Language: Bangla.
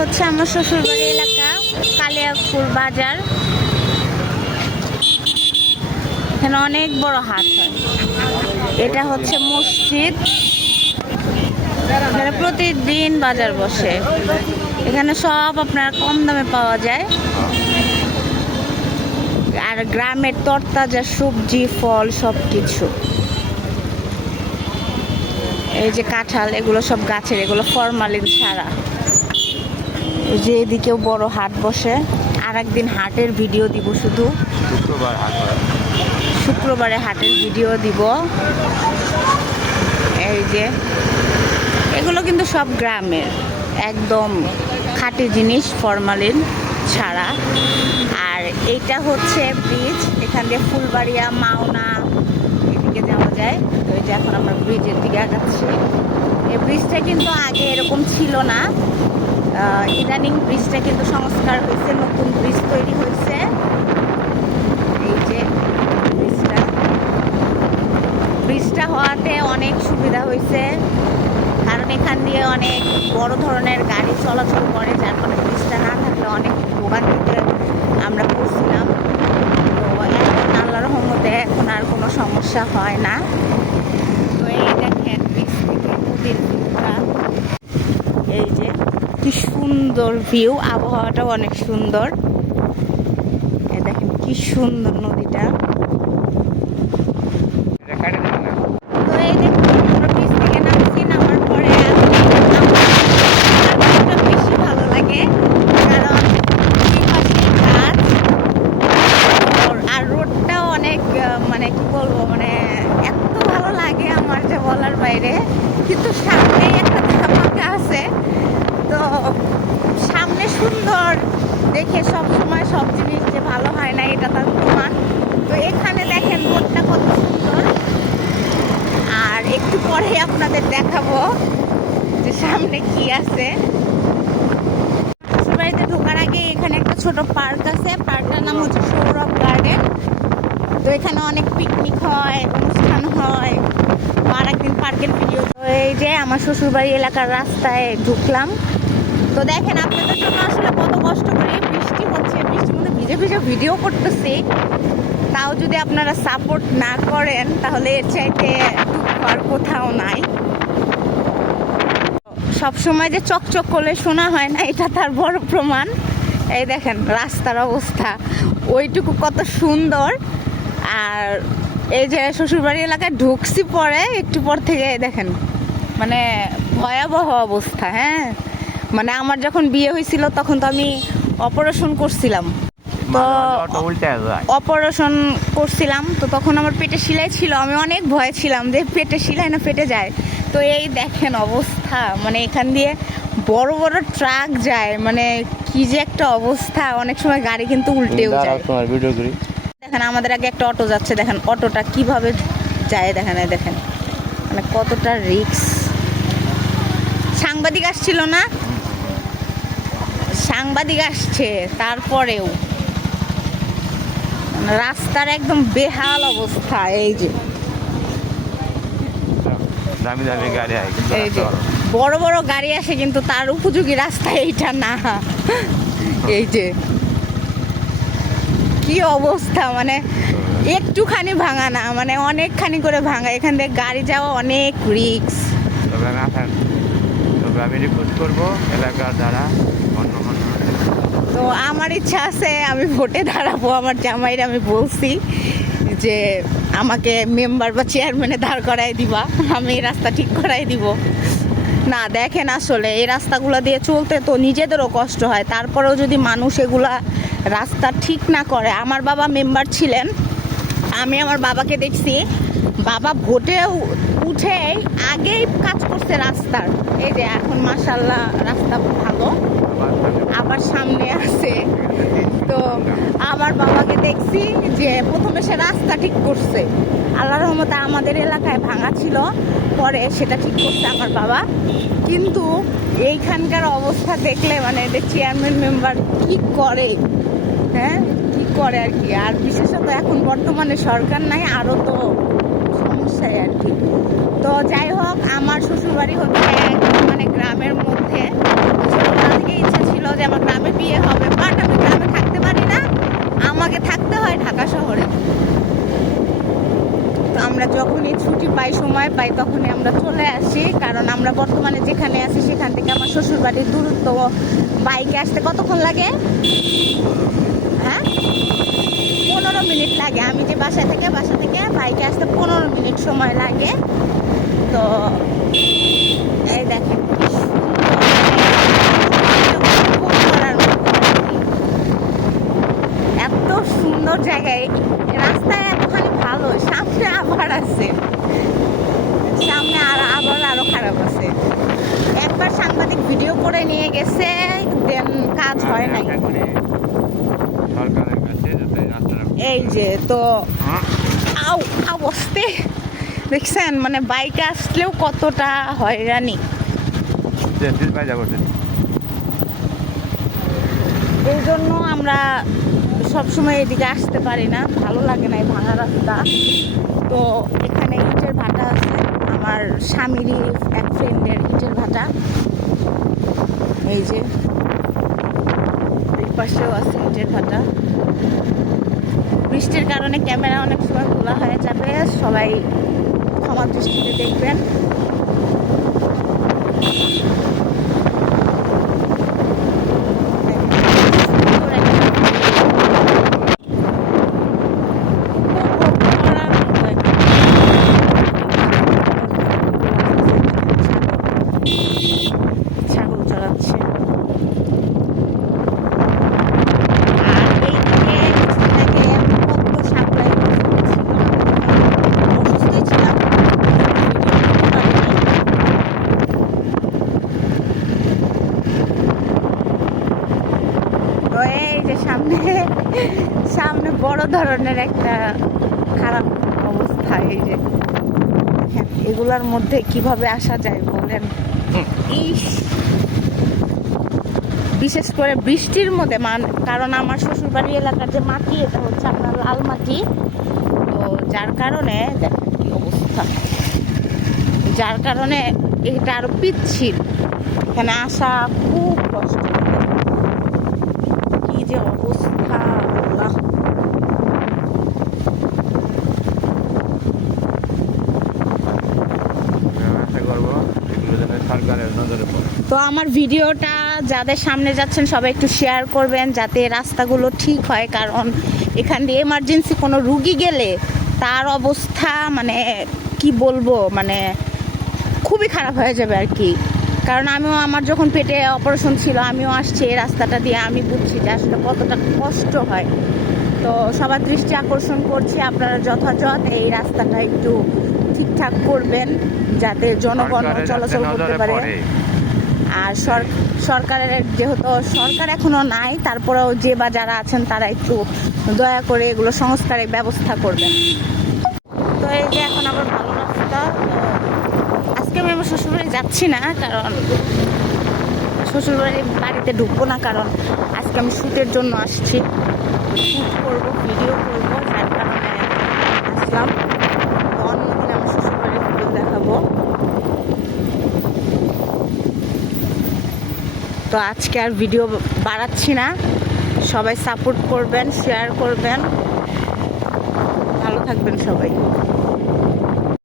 হচ্ছে আমার শ্বশুরবাড়ি এলাকা, কালিয়াপুর বাজার। এখানে অনেক বড় হাট হয়। এটা হচ্ছে মসজিদ, এখানে প্রতিদিন বাজার বসে। এখানে সব আপনার কম দামে পাওয়া যায়, আর গ্রামের তরতাজা সবজি ফল সব কিছু। এই যে কাঁঠাল, এগুলো সব গাছের, এগুলো ফরমালিন ছাড়া। এই যে এদিকেও বড় হাট বসে। আর একদিন হাটের ভিডিও দিব, শুধু শুক্রবারে হাটের ভিডিও দিব। এই যে এগুলো কিন্তু সব গ্রামের, একদম খাঁটি জিনিস, ফরমালিন ছাড়া। আর এইটা হচ্ছে ব্রিজ, এখান দিয়ে ফুলবাড়িয়া, মাওনা এদিকে যাওয়া যায়। তো এই যে এখন আমরা ব্রিজের দিকে আগাচ্ছি। এই ব্রিজটা কিন্তু আগে এরকম ছিল না, ইদানিং ব্রিজটা কিন্তু সংস্কার হয়েছে, নতুন ব্রিজ তৈরি হয়েছে। এই যে ব্রিজটা হওয়াতে অনেক সুবিধা হয়েছে, কারণ এখান দিয়ে অনেক বড় ধরনের গাড়ি চলাচল করে, যার ফলে ব্রিজটা না থাকলে অনেক ভোগান্তিতে আমরা পড়ছিলাম। তো এখন আল্লাহর রহমতে এখন আর কোনো সমস্যা হয় না। তো এই দেখেন ব্রিজ থেকে নদীর ভিউটা, এই যে কি সুন্দর ভিউ, আবহাওয়াটাও অনেক সুন্দর। এই দেখেন কি সুন্দর নদীটা। তো এই দেখুন আমরা ব্রিজ থেকে নামছি, নামার পরে আমার বেশি ভালো লাগে, কারণ পাশে গাছ আর রোডটাও অনেক, মানে কি বলবো, মানে এত ভালো লাগে আমার যা বলার বাইরে। কিন্তু সামনেই একটা ধামাকা আছে, তো সামনে সুন্দর দেখে সব সময় সব জিনিস যে ভালো হয় না এটা তার প্রমাণ। তো এখানে দেখেন রোডটা কত সুন্দর, আর একটু পরে আপনাদের দেখাবো যে সামনে কি আছে। শ্বশুরবাড়িতে ঢোকার আগে এখানে একটা ছোট পার্ক আছে, পার্কটার নাম হচ্ছে সৌরভ গার্ডেন। তো এখানে অনেক পিকনিক হয়, অনুষ্ঠান হয়। আর একদিন পার্কের ভিডিও। তো এই যে আমার শ্বশুরবাড়ি এলাকার রাস্তায় ঢুকলাম। তো দেখেন আপনাদের জন্য আসলে কত কষ্ট করে, বৃষ্টি হচ্ছে, বৃষ্টির মধ্যে ভিজে ভিজে ভিডিও করতেছি, তাও যদি আপনারা সাপোর্ট না করেন তাহলে এর চাইতে দুঃখ আর কোথাও নাই। সবসময় যে চকচক করলে শোনা হয় না, এটা তার বড় প্রমাণ। এই দেখেন রাস্তার অবস্থা, ওইটুকু কত সুন্দর। আর এই যে শ্বশুরবাড়ি এলাকায় ঢুকছি পরে, একটু পর থেকে দেখেন মানে ভয়াবহ অবস্থা। হ্যাঁ, মানে আমার যখন বিয়ে হয়েছিল তখন তো আমি অপারেশন করছিলাম, তো অপারেশন করছিলাম, তো তখন আমার পেটে সেলাই ছিল। আমি অনেক ভয় ছিলাম যে পেটে সেলাই না ফেটে যায়। তো এই দেখেন অবস্থা, মানে এখান দিয়ে বড় বড় ট্রাক যায়, মানে কি যে একটা অবস্থা। অনেক সময় গাড়ি কিন্তু উল্টেও যায়। দেখেন আমাদের আগে একটা অটো যাচ্ছে, দেখেন অটোটা কিভাবে যায়, দেখেন দেখেন মানে কতটা রিস্ক। সাংবাদিক আসছিল না, সাংবাদিক আসছে, তারপরেও রাস্তার একদম বেহাল অবস্থা। এই যে এই যে বড় বড় গাড়ি আসে, কিন্তু তার উপযোগী রাস্তা এইটা না। এই যে কি অবস্থা, মানে একটুখানি ভাঙা না, মানে অনেকখানি করে ভাঙা। এখান থেকে গাড়ি যাওয়া অনেক রিস্ক। আমি রিকোয়েস্ট করবো এলাকার যারা তো আমার ইচ্ছা আছে আমি ভোটে দাঁড়াবো। আমার জামাইরা আমি বলছি যে আমাকে মেম্বার বা চেয়ারম্যানে দাঁড় করাই দিবা, আমি এই রাস্তা ঠিক করাই দিব। না দেখেন আসলে এই রাস্তাগুলো দিয়ে চলতে তো নিজেদেরও কষ্ট হয়, তারপরেও যদি মানুষ এগুলা রাস্তা ঠিক না করে। আমার বাবা মেম্বার ছিলেন, আমি আমার বাবাকে দেখছি, বাবা ভোটে উঠে আগেই কাজ করছে রাস্তার। এই যে এখন মাশাআল্লাহ রাস্তা ভালো, আবার সামনে আছে। তো আমার বাবাকে দেখছি যে প্রথমে সে রাস্তা ঠিক করছে, আল্লাহর রহমতে আমাদের এলাকায় ভাঙা ছিল, পরে সেটা ঠিক করছে আমার বাবা। কিন্তু এইখানকার অবস্থা দেখলে মানে এদের চেয়ারম্যান মেম্বার কি করে, হ্যাঁ কি করে আর কি। আর বিশেষত এখন বর্তমানে সরকার নাই, আরও তো সমস্যায় আর কি। তো যাই হোক, আমার শ্বশুরবাড়ি হচ্ছে মানে গ্রামের মধ্যে, ছোটবেলা থেকে ইচ্ছা ছিল ঢাকা শহরে। তো আমরা যখনই ছুটি পাই, সময় পাই, তখনই আমরা চলে আসি। কারণ আমরা বর্তমানে যেখানে আছি সেখান থেকে আমার শ্বশুর বাড়ির দূরত্ব বাইকে আসতে কতক্ষণ লাগে? হ্যাঁ, 15 মিনিট লাগে। আমি যে বাসা থেকে বাইকে আসতে 15 মিনিট সময় লাগে। তো এই দেখেন এত সুন্দর জায়গায়, রাস্তায় এতখানি ভালো, সামনে আবার আছে, সামনে আরো খারাপ আছে। একবার সাংবাদিক ভিডিও করে নিয়ে গেছে, দেন কাজ হয় নাই। সরকারের কাছে যাতে রাস্তাটা এই যে তো অবস্থে দেখছেন, মানে বাইকে আসলেও কতটা হয়রানি। এই জন্য আমরা সবসময় এদিকে আসতে পারি না, ভালো লাগে না এই ভাঙা রাস্তা। তো এখানে ইটের ভাটা আছে, আমার স্বামীরই এক ফ্রেন্ডের ইটের ভাটা। এই যে এই পাশেও আছে ইটের ভাটা। বৃষ্টির কারণে ক্যামেরা অনেক সময় খোলা হয়ে যাবে, সবাই ক্ষমা দৃষ্টিতে দেখবেন। ছাগল চড়াচ্ছে। সামনে বড় ধরনের একটা খারাপ অবস্থা। এই যে এগুলার মধ্যে কিভাবে আসা যায় বলেন? ইস, বিশেষ করে বৃষ্টির মধ্যে কারণ আমার শ্বশুরবাড়ি এলাকার যে মাটি, এটা হচ্ছে আপনার লাল মাটি। তো যার কারণে দেখেন কি অবস্থা, যার কারণে এটা আরো পিচ্ছিল, এখানে আসা খুব কষ্ট। কি যে অবস্থা, আল্লাহ। সরকারের নজরে পড়ে। তো আমার ভিডিওটা যাদের সামনে যাচ্ছেন সবাই একটু শেয়ার করবেন, যাতে রাস্তাগুলো ঠিক হয়। কারণ এখান দিয়ে এমার্জেন্সি কোনো রুগী গেলে তার অবস্থা মানে কি বলবো, মানে খুবই খারাপ হয়ে যাবে আর কি। কারণ আমার যখন পেটে অপারেশন ছিল, আমিও আসছি এই রাস্তাটা দিয়ে, আমি বুঝছি যে আসলে কতটা কষ্ট হয়। তো সবার দৃষ্টি আকর্ষণ করছি, আপনারা যথাযথ এই রাস্তাটা একটু ঠিকঠাক করবেন, যাতে জনগণ চলাচল করতে পারে। আর সরকারের যেহেতু সরকার এখনো নাই, তারপরেও যে বা যারা আছেন তারা একটু দয়া করে এগুলো সংস্কারের ব্যবস্থা করবেন। তো এই যে এখন আবার ভালো রাস্তা। আজকে আমি আমার শ্বশুরবাড়ি যাচ্ছি না, কারণ বাড়িতে ঢুকবো না, কারণ আজকে আমি শ্যুটের জন্য আসছি, শ্যুট করবো, ভিডিও করবো, যার কারণে আসলাম। অন্যদিন আমার শ্বশুরবাড়ির ভিডিও দেখাবো। তো আজকে আর ভিডিও বাড়াচ্ছি না, সবাই সাপোর্ট করবেন, শেয়ার করবেন, ভালো থাকবেন সবাই।